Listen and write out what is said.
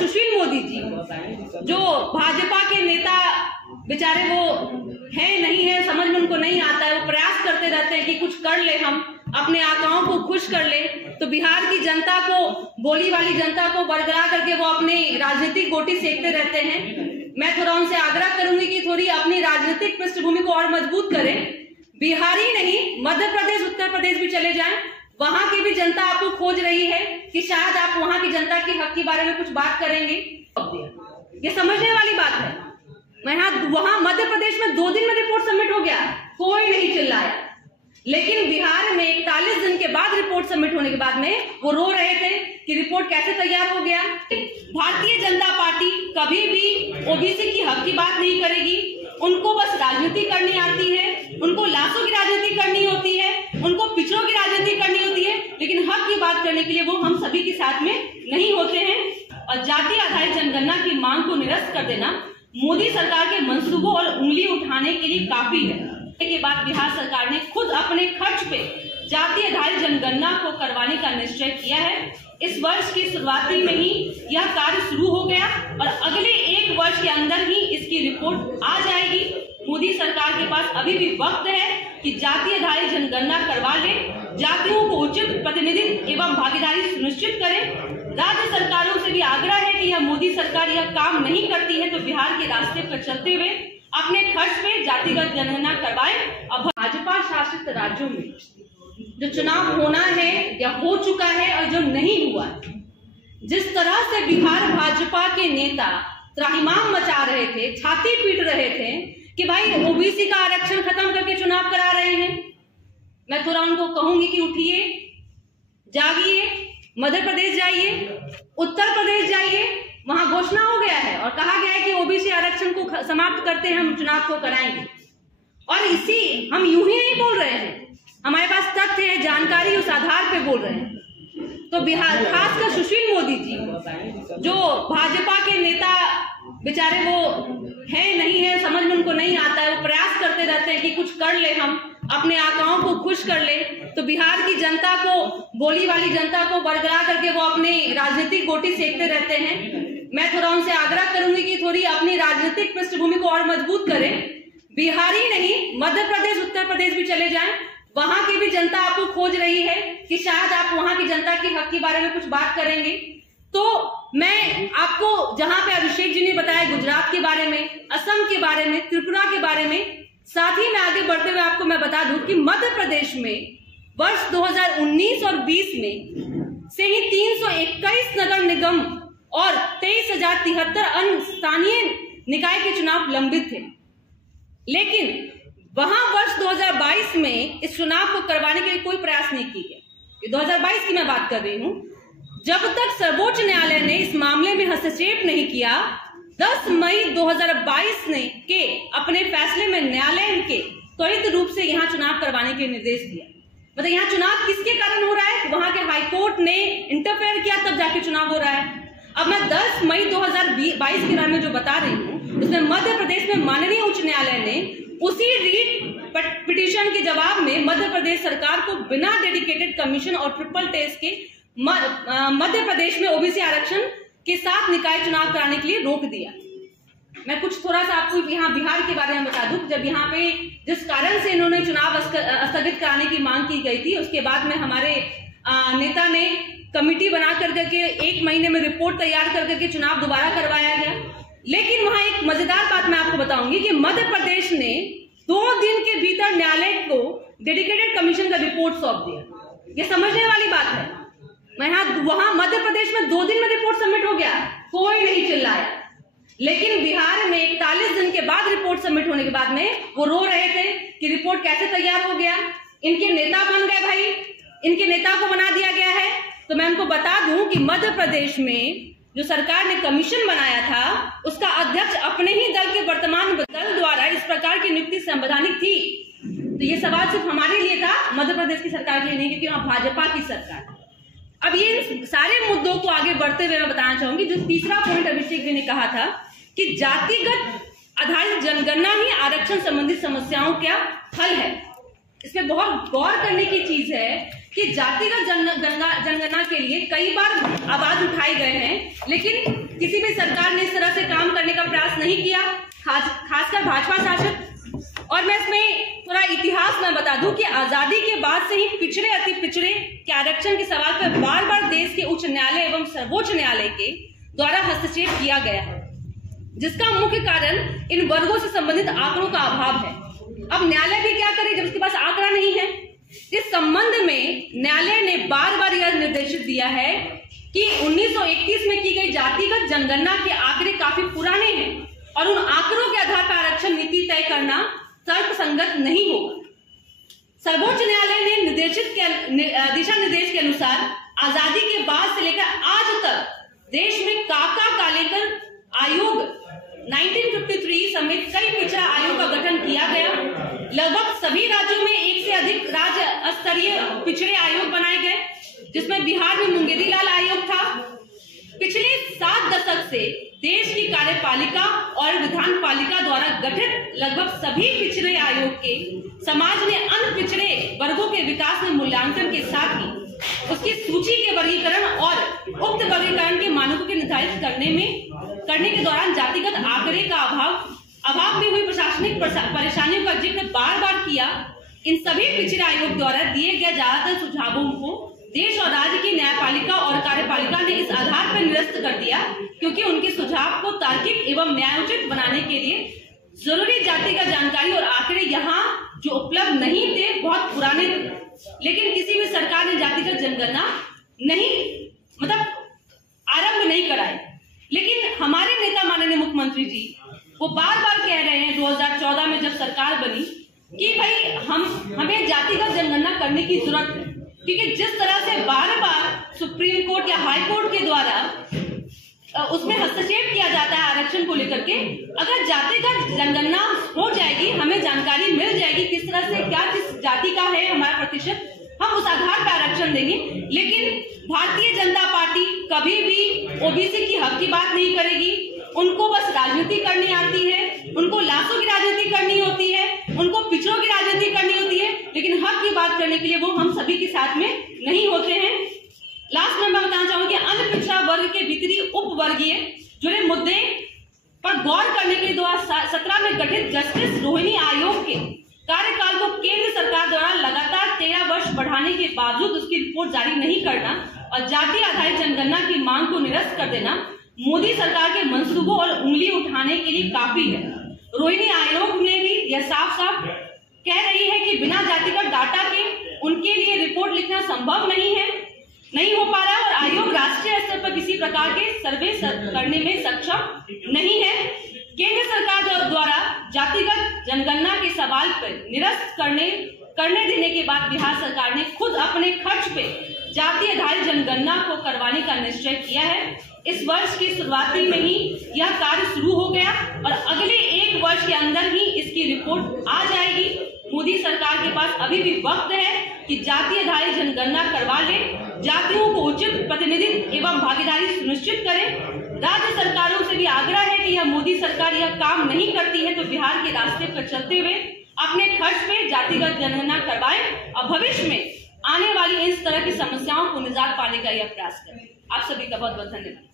सुशील मोदी जी, जो भाजपा के नेता बेचारे वो है नहीं है, समझ में उनको नहीं आता है, वो प्रयास करते रहते हैं कि कुछ कर ले, हम अपने आकाओं को खुश कर ले, तो बिहार की जनता को, बोली वाली जनता को बरकरार करके वो अपनी राजनीतिक गोटी सेकते रहते हैं। मैं थोड़ा उनसे आग्रह करूंगी कि थोड़ी अपनी राजनीतिक पृष्ठभूमि को और मजबूत करें। बिहार ही नहीं, मध्य प्रदेश, उत्तर प्रदेश भी चले जाएं, वहां की भी जनता आपको खोज रही है कि शायद आप वहां की जनता के हक के बारे में कुछ बात करेंगे। ये समझने वाली बात है। मैं वहां मध्य प्रदेश में 2 दिन में रिपोर्ट सबमिट हो गया, कोई नहीं चिल्लाया, लेकिन बिहार में 41 दिन के बाद रिपोर्ट सबमिट होने के बाद में वो रो रहे थे कि रिपोर्ट कैसे तैयार हो गया। भारतीय जनता पार्टी कभी भी ओबीसी की हक की बात नहीं करेगी, उनको बस राजनीति करनी आती है, उनको लाशों की राजनीति करनी होती है, उनको पिछड़ों की राजनीति करनी होती है, लेकिन हक की बात करने के लिए वो हम सभी के साथ में नहीं होते हैं। और जाति आधारित जनगणना की मांग को निरस्त कर देना मोदी सरकार के मंसूबों और उंगली उठाने के लिए काफी है। के बाद बिहार सरकार ने खुद अपने खर्च पे जाति आधारित जनगणना को करवाने का निश्चय किया है। इस वर्ष की शुरुआती में ही यह कार्य शुरू हो गया और अगले 1 वर्ष के अंदर ही इसकी रिपोर्ट आ जाएगी। मोदी सरकार के पास अभी भी वक्त है कि जाति आधारित जनगणना करवा ले, जातियों को उचित प्रतिनिधित्व एवं भागीदारी सुनिश्चित करें। राज्य सरकारों से भी आग्रह है कि यह मोदी सरकार यह काम नहीं करती है तो बिहार के रास्ते पर चलते हुए अपने खर्च पे जातिगत जनगणना करवाएं। अब भाजपा शासित राज्यों में जो चुनाव होना है या हो चुका है और जो नहीं हुआ है, जिस तरह से बिहार भाजपा के नेता त्राहिमाम मचा रहे थे, छाती पीट रहे थे कि भाई ओबीसी का आरक्षण खत्म करके चुनाव करा रहे हैं, मैं थोड़ा उनको कहूंगी कि उठिए, जागिए, मध्य प्रदेश जाइए, उत्तर प्रदेश जाइए, वहां घोषणा हो गया है और कहा गया है कि ओबीसी आरक्षण को समाप्त करते हैं, हम चुनाव को कराएंगे। और इसी हम यूं ही नहीं बोल रहे हैं, हमारे पास तथ्य है, जानकारी उस आधार पे बोल रहे हैं। तो बिहार, खासकर सुशील मोदी जी, जो भाजपा के नेता बेचारे वो है नहीं है, समझ में उनको नहीं आता है, वो प्रयास करते रहते हैं कि कुछ कर ले, हम अपने आकाओं को खुश कर ले, तो बिहार की जनता को, बोली वाली जनता को बरकरार करके वो अपनी राजनीतिक गोटी सेकते रहते हैं। मैं थोड़ा उनसे आग्रह करूंगी कि थोड़ी अपनी राजनीतिक पृष्ठभूमि को और मजबूत करें। बिहार ही नहीं, मध्य प्रदेश, उत्तर प्रदेश भी चले जाएं, वहां की भी जनता आपको खोज रही है कि शायद आप वहां की जनता के हक के बारे में कुछ बात करेंगे। तो मैं आपको, जहां पे अभिषेक जी ने बताया गुजरात के बारे में, असम के बारे में, त्रिपुरा के बारे में, साथ ही मैं आगे बढ़ते हुए आपको मैं बता दूं कि मध्य प्रदेश में वर्ष 2019 और 20 में से ही 321 नगर निगम और 23,073 अन्य स्थानीय निकाय के चुनाव लंबित थे, लेकिन वहां वर्ष 2022 में इस चुनाव को करवाने के लिए कोई प्रयास नहीं किया गया। ये 2022 की मैं बात कर रही हूं। जब तक सर्वोच्च न्यायालय ने इस मामले में हस्तक्षेप नहीं किया, 10 मई 2022 ने के अपने फैसले में न्यायालय के त्वरित रूप से यहाँ चुनाव करवाने के निर्देश दिया। मतलब यहाँ चुनाव किसके कारण हो रहा है? वहां के हाईकोर्ट ने इंटरफेयर किया, तब जाके चुनाव हो रहा है। अब मैं 10 मई 2022 के बारे में जो बता रही हूँ, उसमें मध्य प्रदेश में माननीय उच्च न्यायालय ने उसी रीट पिटीशन के जवाब में मध्य प्रदेश सरकार को बिना डेडिकेटेड कमीशन और ट्रिपल टेस्ट के मध्य प्रदेश में ओबीसी आरक्षण के साथ निकाय चुनाव कराने के लिए रोक दिया। मैं कुछ थोड़ा सा आपको यहाँ बिहार के बारे में बता दूं। जब यहाँ पे जिस कारण से इन्होंने चुनाव स्थगित कराने की मांग की गई थी, उसके बाद में हमारे नेता ने कमिटी बना करके 1 महीने में रिपोर्ट तैयार करके चुनाव दोबारा करवाया गया। लेकिन वहां एक मजेदार बात मैं आपको बताऊंगी कि मध्य प्रदेश ने 2 दिन के भीतर न्यायालय को डेडिकेटेड कमीशन का रिपोर्ट सौंप दिया। ये समझने वाली बात है। मैं वहां मध्य प्रदेश में 2 दिन में रिपोर्ट सबमिट हो गया, कोई नहीं चिल्लाया, लेकिन बिहार में 41 दिन के बाद रिपोर्ट सबमिट होने के बाद में वो रो रहे थे कि रिपोर्ट कैसे तैयार हो गया, इनके नेता बन गए भाई, इनके नेता को बना दिया गया है। तो मैं उनको बता दूं कि मध्य प्रदेश में जो सरकार ने कमीशन बनाया था, उसका अध्यक्ष अपने ही दल के वर्तमान दल द्वारा इस प्रकार की नियुक्ति संवैधानिक थी। तो ये सवाल सिर्फ हमारे लिए था, मध्य प्रदेश की सरकार के लिए नहीं, क्योंकि वहां भाजपा की सरकार। अब ये सारे मुद्दों को आगे बढ़ते हुए मैं बताना चाहूंगी। जो तीसरा पॉइंट अभिषेक जी ने कहा था कि जातिगत आधारित जनगणना ही आरक्षण संबंधित समस्याओं का हल है। इसमें बहुत गौर करने की चीज है कि जातिगत जनगणना के लिए कई बार आवाज उठाए गए हैं, लेकिन किसी भी सरकार ने इस तरह से काम करने का प्रयास नहीं किया, खासकर भाजपा शासित। और मैं इसमें पूरा इतिहास में बता दूं कि आजादी के बाद से ही पिछड़े अति पिछड़े के आरक्षण के सवाल पर बार बार देश के उच्च न्यायालय एवं सर्वोच्च न्यायालय के द्वारा हस्तक्षेप किया गया है, जिसका मुख्य कारण इन वर्गों से संबंधित आंकड़ों का अभाव है। अब न्यायालय भी क्या करे जब उसके पास आंकड़ा नहीं है। इस संबंध में न्यायालय ने बार बार यह निर्देशित दिया है कि 1931 में की गई जातिगत जनगणना के आंकड़े काफी पुराने हैं और उन आंकड़ों के आधार पर आरक्षण नीति तय करना तर्कसंगत नहीं होगा। सर्वोच्च न्यायालय ने दिशा निर्देश के अनुसार आजादी के बाद से लेकर आज तक देश में काका कालेकर आयोग 1953 समेत कई पिछड़ा आयोग का गठन किया गया। लगभग सभी राज्यों में एक से अधिक राज्य स्तरीय पिछड़े आयोग बनाए गए, जिसमें बिहार में मुंगेरी लाल आयोग था। पिछले 7 दशक से देश की कार्यपालिका और विधान पालिका द्वारा गठित लगभग सभी पिछड़े आयोग के समाज ने अन्य पिछड़े वर्गों के विकास में मूल्यांकन के साथ ही उसकी सूची के वर्गीकरण और उक्त वर्गीकरण के मानकों के निर्धारित करने के दौरान जातिगत आंकड़े का अभाव में हुई प्रशासनिक परेशानियों का जिक्र बार बार किया। इन सभी पिछड़े आयोग द्वारा दिए गए ज्यादातर सुझावों को देश और राज्य की न्यायपालिका और कार्यपालिका ने इस आधार पर निरस्त कर दिया, क्योंकि उनके सुझाव को तार्किक एवं न्यायोचित बनाने के लिए जरूरी जातिगत जानकारी और आंकड़े यहाँ जो उपलब्ध नहीं थे, बहुत पुराने थे। लेकिन किसी भी सरकार ने जातिगत जनगणना आरंभ नहीं कराई। लेकिन हमारे नेता माननीय मुख्यमंत्री जी वो बार बार कह रहे हैं 2014 में जब सरकार बनी कि भाई हमें जातिगत जनगणना करने की जरूरत है, क्योंकि जिस तरह से बार बार सुप्रीम कोर्ट या हाई कोर्ट के द्वारा उसमें हस्तक्षेप किया जाता है आरक्षण को लेकर के, अगर जातिगत जनगणना हो जाएगी, हमें जानकारी मिल जाएगी किस तरह से क्या किस जाति का है हमारा प्रतिशत, हम उस आधार पर आरक्षण देंगे। लेकिन भारतीय जनता पार्टी कभी भी ओबीसी की हक की बात नहीं करेगी। उनको बस राजनीति करनी आती है, उनको लाशों की राजनीति करनी होती है, उनको पिछड़ों की राजनीति करनी होती है, लेकिन हक की बात करने के लिए वो हम सभी के साथ में नहीं होते हैं। लास्ट में मैं बताना चाहूंगी अन्य पिछड़ा वर्ग के भीतरी उपवर्गीय जुड़े मुद्दे पर गौर करने के लिए 2017 में गठित जस्टिस रोहिणी आयोग के कार्यकाल को केंद्र सरकार द्वारा लगातार 13 वर्ष बढ़ाने के बावजूद उसकी रिपोर्ट जारी नहीं करना और जाति आधारित जनगणना की मांग को निरस्त कर देना मोदी सरकार के मंसूबों और उंगली उठाने के लिए काफी है। रोहिणी आयोग में भी यह साफ साफ कह रही है कि बिना जातिगत डाटा के उनके लिए रिपोर्ट लिखना संभव नहीं हो पा रहा और आयोग राष्ट्रीय स्तर पर किसी प्रकार के सर्वे करने में सक्षम नहीं है। केंद्र सरकार द्वारा जातिगत जनगणना के सवाल पर निरस्त करने देने के बाद बिहार सरकार ने खुद अपने खर्च पे जाति आधारित जनगणना को करवाने का निश्चय किया है। इस वर्ष की शुरुआती में ही यह कार्य शुरू हो गया और अगले 1 वर्ष के अंदर ही इसकी रिपोर्ट आ जाएगी। मोदी सरकार के पास अभी भी वक्त है कि जाति आधारित जनगणना करवा ले, जातियों को उचित प्रतिनिधित्व एवं भागीदारी सुनिश्चित करे। राज्य सरकारों से भी आग्रह है कि यह मोदी सरकार यह काम नहीं करती है तो बिहार के रास्ते पर चलते हुए अपने खर्च पे जातिगत जनगणना करवाए और भविष्य में आने वाली इस तरह की समस्याओं को निजात पाने का यह प्रयास करें। आप सभी का बहुत बहुत धन्यवाद।